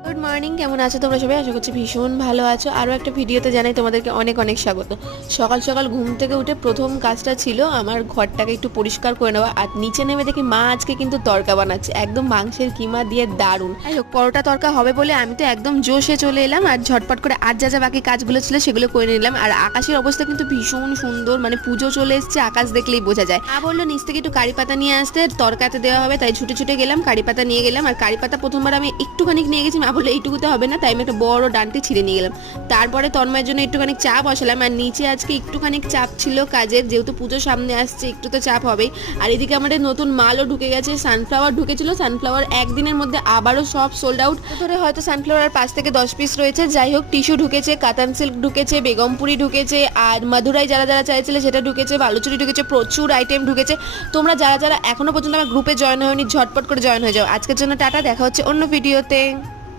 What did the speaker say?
Good morning, কেমন আছো তোমরা সবাই? আশা করছি ভীষণ ভালো আছো। আরও একটা ভিডিওতে জানাই তোমাদেরকে অনেক অনেক স্বাগত। সকাল সকাল ঘুম থেকে উঠে প্রথম কাজটা ছিল আমার ঘরটাকে একটু পরিষ্কার করে নেওয়া। আর নিচে নেমে দেখি মা আজকে কিন্তু তড়কা বানাচ্ছে, একদম মাংসের কিমা দিয়ে দারুণ। যাই হোক, পরোটা তড়কা হবে বলে আমি তো একদম জোশে চলে এলাম আর ঝটপট করে আর যা যা বাকি কাজগুলো ছিল সেগুলো করে নিলাম। আর আকাশের অবস্থা কিন্তু ভীষণ সুন্দর, মানে পুজো চলে এসছে, আকাশ দেখলেই বোঝা যায়। মা বললো নিচ থেকে একটু কারি পাতা নিয়ে আসতে, তড়কাতে দেওয়া হবে, তাই ছুটে ছুটে গেলাম, কারি পাতা নিয়ে গেলাম। আর কারি পাতা প্রথমবার আমি একটুখানি নিয়ে গেছি, মা বললো এইটুকুতে হবে না, তাই আমি একটা বড় ডান্টি ছিঁড়ে নিয়ে গেলাম। তারপরে তন্ময়ের জন্য একটুখানি চা বসালাম। আর নিচে আজকে একটুখানি চাপ ছিল কাজের, যেহেতু পুজো সামনে আসছে একটু তো চাপ হবেই। আর এদিকে আমাদের নতুন মালও ঢুকে গেছে, সানফ্লাওয়ার ঢুকেছিল, সানফ্লাওয়ার একদিনের মধ্যে আবারও সব সোল্ড আউট। ধরে হয়তো সানফ্লাওয়ার আর 5 থেকে 10 পিস রয়েছে। যাই হোক, টিস্যু ঢুকেছে, কাতান সিল্ক ঢুকেছে, বেগমপুরি ঢুকেছে, আর মাদুরাই যারা যারা চাইছিলে সেটা ঢুকেছে, বালুচুরি ঢুকেছে, প্রচুর আইটেম ঢুকেছে। তোমরা যারা যারা এখনো পর্যন্ত আমার গ্রুপে জয়েন হয়নি ঝটপট করে জয়েন হয়ে যাও। আজকের জন্য টাটা, দেখা হচ্ছে অন্য ভিডিওতে।